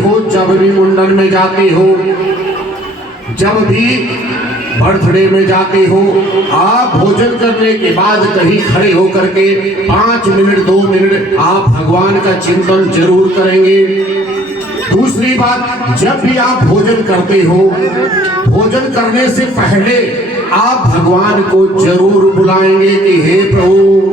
हो, जब भी मुंडन में जाते हो, जब भी बर्थडे में जाते हो, आप भोजन करने के बाद कहीं खड़े होकर के 5 मिनट 2 मिनट आप भगवान का चिंतन जरूर करेंगे। दूसरी बात, जब भी आप भोजन करते हो, भोजन करने से पहले आप भगवान को जरूर बुलाएंगे कि हे प्रभु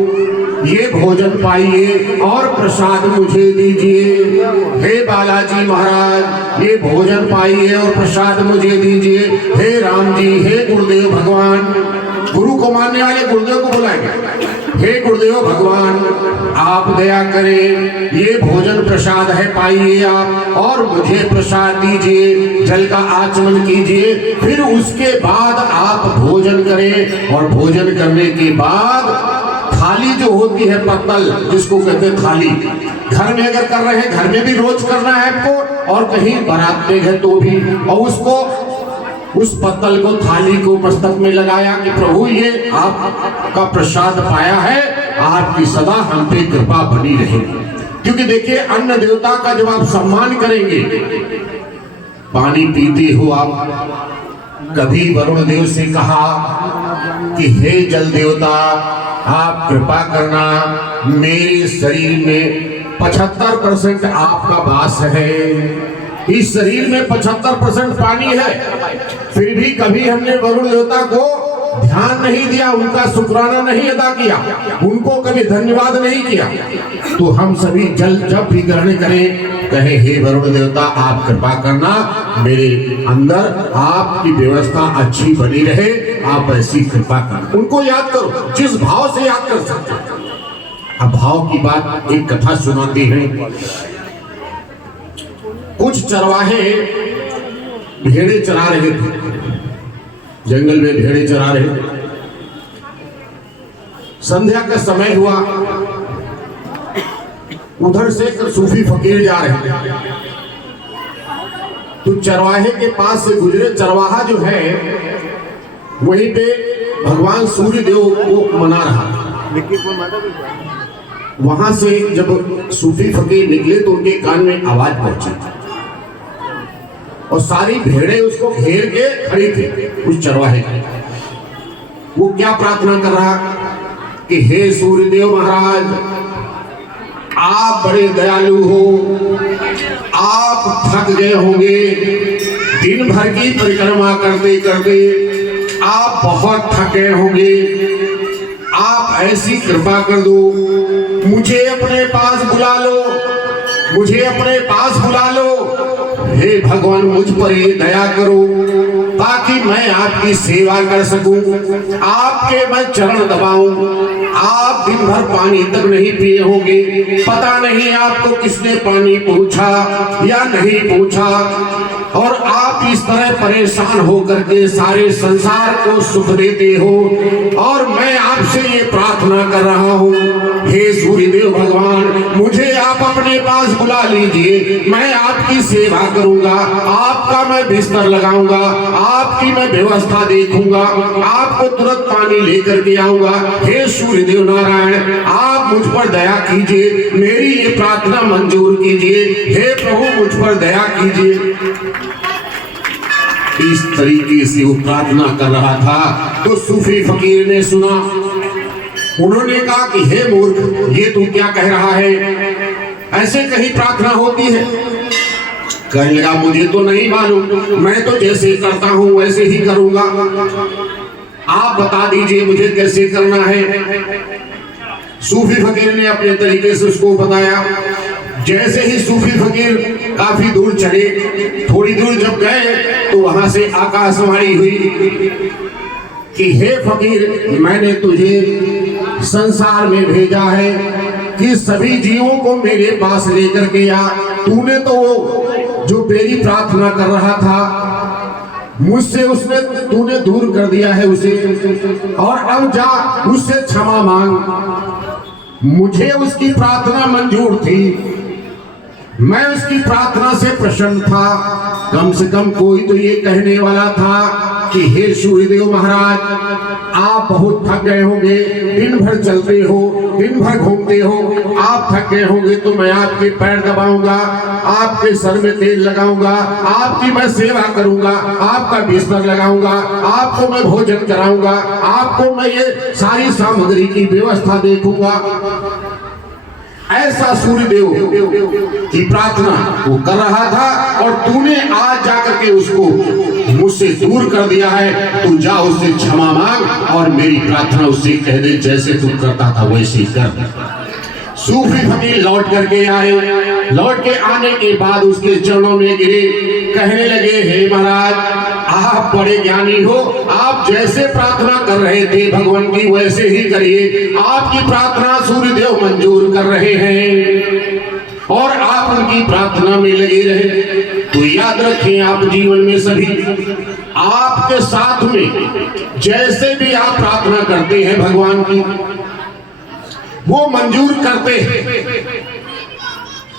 ये भोजन पाइए और प्रसाद मुझे दीजिए। हे बालाजी महाराज ये भोजन पाइए और प्रसाद मुझे दीजिए। हे राम जी, हे गुरुदेव भगवान, गुरु को मानने वाले गुरुदेव को बुलाएंगे। हे गुरुदेव भगवान आप दया करें, ये भोजन प्रसाद है पाइए आप और मुझे प्रसाद दीजिए, जल का आचमन कीजिए। फिर उसके बाद आप भोजन करें और भोजन करने के बाद थाली जो होती है पत्तल, जिसको कहते हैं थाली, घर में अगर कर रहे हैं, घर में भी रोज करना है आपको, और कहीं बारात में है तो भी, और उसको उस पत्तल को, थाली को मस्तक में लगाया कि प्रभु ये आपका प्रसाद पाया है, आपकी सदा हम पे कृपा बनी रहे। क्योंकि देखिए अन्न देवता का जब आप सम्मान करेंगे, पानी पीते हो आप, कभी वरुण देव से कहा कि हे जल देवता आप कृपा करना, मेरे शरीर में 75% आपका वास है, इस शरीर में 75% पानी है, फिर भी कभी हमने वरुण देवता को ध्यान नहीं दिया, उनका शुक्राना नहीं अदा किया, उनको कभी धन्यवाद नहीं किया। तो हम सभी जल जब भी ग्रहण करें, कहे हे वरुण देवता आप कृपा करना, मेरे अंदर आपकी व्यवस्था अच्छी बनी रहे, आप ऐसी कृपा करना। उनको याद करो, जिस भाव से याद कर सकते। अब भाव की बात, एक कथा सुनाते हैं। कुछ चरवाहे भेड़े चरा रहे थे, जंगल में भेड़े चरा रहे थे। संध्या का समय हुआ, उधर से एक सूफी फकीर जा रहे थे, तो चरवाहे के पास से गुजरे। चरवाहा जो है वहीं पे भगवान सूर्य देव को मना रहा था। वहां से जब सूफी फकीर निकले तो उनके कान में आवाज पहुंची और सारी भेड़ें उसको घेर के खड़ी थी। उस चरवाहे वो क्या प्रार्थना कर रहा कि हे सूर्यदेव महाराज आप बड़े दयालु हो, आप थक गए होंगे, दिन भर की परिक्रमा करते करते आप बहुत थक गए होंगे, आप ऐसी कृपा कर दो, मुझे अपने पास बुला लो, मुझे अपने पास बुला लो। हे भगवान मुझ पर ये दया करो ताकि मैं आपकी सेवा कर सकूं, आपके मैं चरण दबाऊं। आप दिन भर पानी तक नहीं पिए होंगे, पता नहीं आपको किसने पानी पूछा या नहीं पूछा, और आप इस तरह परेशान होकर के सारे संसार को सुख देते हो। और मैं आपसे ये प्रार्थना कर रहा हूँ, हे सूर्यदेव भगवान मुझे आप अपने पास बुला लीजिए, मैं आपकी सेवा करूंगा, आपका मैं बिस्तर लगाऊंगा, आपकी मैं व्यवस्था देखूंगा, आपको तुरंत पानी लेकर के आऊंगा। हे सूर्यदेव नारायण आप मुझ पर दया कीजिए, मेरी ये प्रार्थना मंजूर कीजिए, हे प्रभु मुझ पर दया कीजिए। इस तरीके से वो प्रार्थना कर रहा था तो सूफी फकीर ने सुना। उन्होंने कहा कि हे मूर्ख ये तू क्या कह रहा है, ऐसे कहीं प्रार्थना होती है? कहने लगा मुझे तो नहीं मालूम, मैं तो जैसे करता हूं वैसे ही करूंगा, आप बता दीजिए मुझे कैसे करना है। सूफी फकीर ने अपने तरीके से उसको बताया। जैसे ही सूफी फकीर काफी दूर चले, थोड़ी दूर जब गए तो वहां से आकाशवाणी हुई कि हे फकीर मैंने तुझे संसार में भेजा है कि सभी जीवों को मेरे पास लेकर के आ। तूने तो जो मेरी प्रार्थना कर रहा था मुझसे उसने तूने दूर कर दिया है उसे, और अब जा उससे क्षमा मांग। मुझे उसकी प्रार्थना मंजूर थी, मैं उसकी प्रार्थना से प्रसन्न था। कम से कम कोई तो ये कहने वाला था कि हे सूर्यदेव महाराज, आप बहुत थक गए होंगे, दिन भर चलते हो, दिन भर घूमते हो, आप थक गए होंगे तो मैं आपके पैर दबाऊंगा, आपके सर में तेल लगाऊंगा, आपकी मैं सेवा करूंगा, आपका बिस्तर लगाऊंगा, आपको मैं भोजन कराऊंगा, आपको मैं ये सारी सामग्री की व्यवस्था देखूंगा। ऐसा सूर्यदेव की प्रार्थना वो कर रहा था और तूने आज जाकर के उसको मुझसे दूर कर दिया है। तू जा उससे क्षमा मांग और मेरी प्रार्थना उससे कह दे जैसे तू करता था वैसे ही कर। सूफी फकीर लौट करके आए। लौट के आने के बाद उसके चरणों में गिरे, कहने लगे हे महाराज, आप बड़े ज्ञानी हो, आप जैसे प्रार्थना कर रहे थे भगवान की वैसे ही करिए। आपकी प्रार्थना सूर्यदेव मंजूर कर रहे हैं और आप उनकी प्रार्थना में लगे रहे। तो याद रखें आप जीवन में सभी आपके साथ में जैसे भी आप प्रार्थना करते हैं भगवान की, वो मंजूर करते हैं,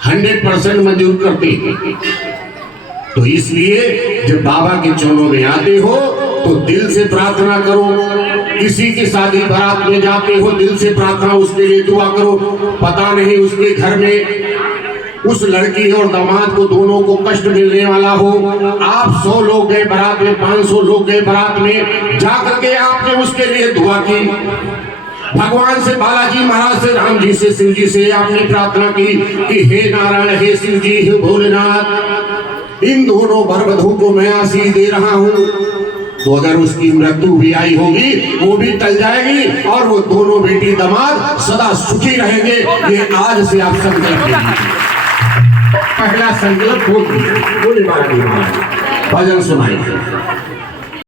100% मंजूर करते हैं। तो इसलिए जब बाबा के चरणों में आते हो तो दिल से प्रार्थना करो। किसी की शादी बारात में जाते हो, दिल से प्रार्थना उसके लिए दुआ करो। पता नहीं उसके घर में उस लड़की और दामाद को दोनों को कष्ट मिलने वाला हो। आप 100 लोग गए बारात में, 500 लोग गए बारात में, जाकर के आपने उसके लिए दुआ की। भगवान से, बालाजी महाराज से, राम जी से, शिव जी से आपने प्रार्थना की कि हे नारायण, हे शिव जी, हे भोलेनाथ, इन दोनों वरवधू को मैं आशीष दे रहा हूँ। तो अगर उसकी मृत्यु भी आई होगी वो भी टल जाएगी और वो दोनों बेटी दामाद सदा सुखी रहेंगे। ये आज से आप संकल्प लीजिए। पहला संकल्प बोलिए, भजन सुनाइए।